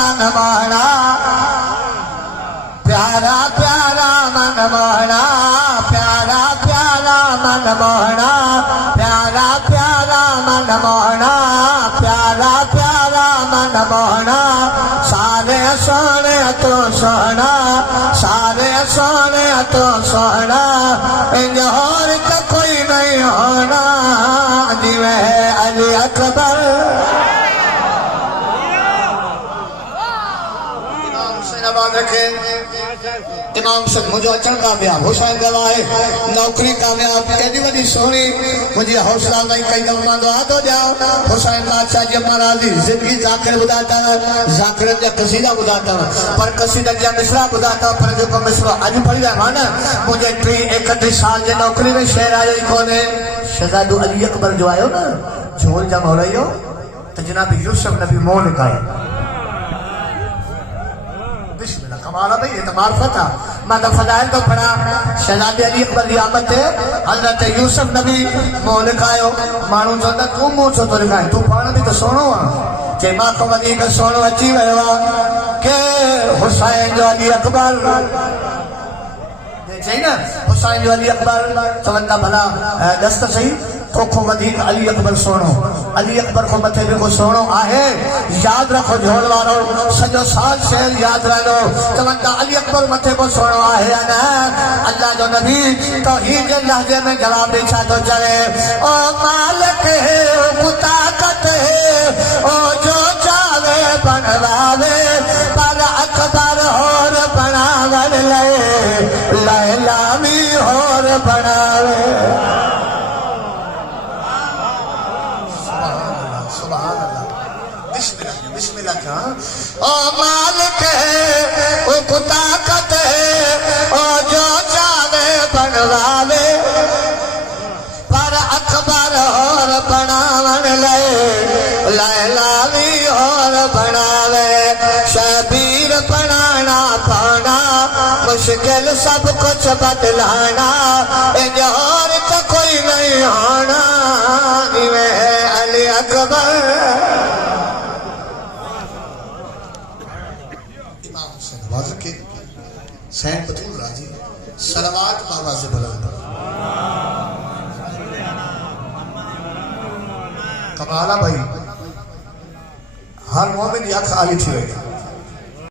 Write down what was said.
मन मोहना प्यारा प्यारा मन मोहना प्यारा प्यारा मन मोहना प्यारा प्यारा मन मोहना प्यारा प्यारा मन मोहना सारे सोने तो सोना सारे सोने तो सोना इंजोर का कोई नहीं होना जिवे अली अकबर इमाम से मुझे अचन कामयाब हुसैन गवाए नौकरी कामयाब एडी वडी सोनी मुझे हौसला नहीं कई दफा दुआ तो जाओ हुसैन बादशाह जी महाराज की जिंदगी जाकर बुदाता जाकर जा कसीदा बुदाता पर कसीदा जा मिसरा बुदाता पर जो को मिसरा आज पढ़ी है माना मुझे 31 साल जे नौकरी में शहर आयो कोने शहजादो अली अकबर जो आयो ना झोल जम हो रही हो तो जनाब यूसुफ नबी मोह निकाय बिस्मिल्लाह कमाल भाई ये तो मार्फत है मैं तो फजाइल तो पढ़ा शहजादे अली अकबर की आमद है हजरत यूसुफ नबी मोह लिखायो मानू चंदा तू मुंह छो तो लिखाए तू पढ़ भी तो सोनो आ जे मां को वधी के सोनो अची वयो के हुसैन जो अली अकबर चाहिए ना हुसैन जो अली अकबर चवंदा भला दस्त सही तोखो वधीक अली अकबर सोनो अली अकबर को मथे में को सोनो आहे याद रखो झोल वारो सजो साल शेर याद रखो चवंदा अली अकबर मथे को सोनो आहे ना अल्लाह जो नबी तौहीद के लहजे में जवाब दे छा तो चले ओ मालिक है ओ ताकत है ओ जो चाहे बनवावे पर अकबर और बनावल ले लैला भी और बनावे ओ मालिक है ओ ताकत है ओ जो चाहे बनवावे पर अकबर और बनावन ले लैला भी और बनावे शबीर बनाना पाना मुश्किल सब कुछ बदलाना और तो कोई नहीं होना इवे है अली अकबर सैन बतूल राजी सलावत बाबा से बुलंद कमाला भाई हर मोमिन की अख आली थी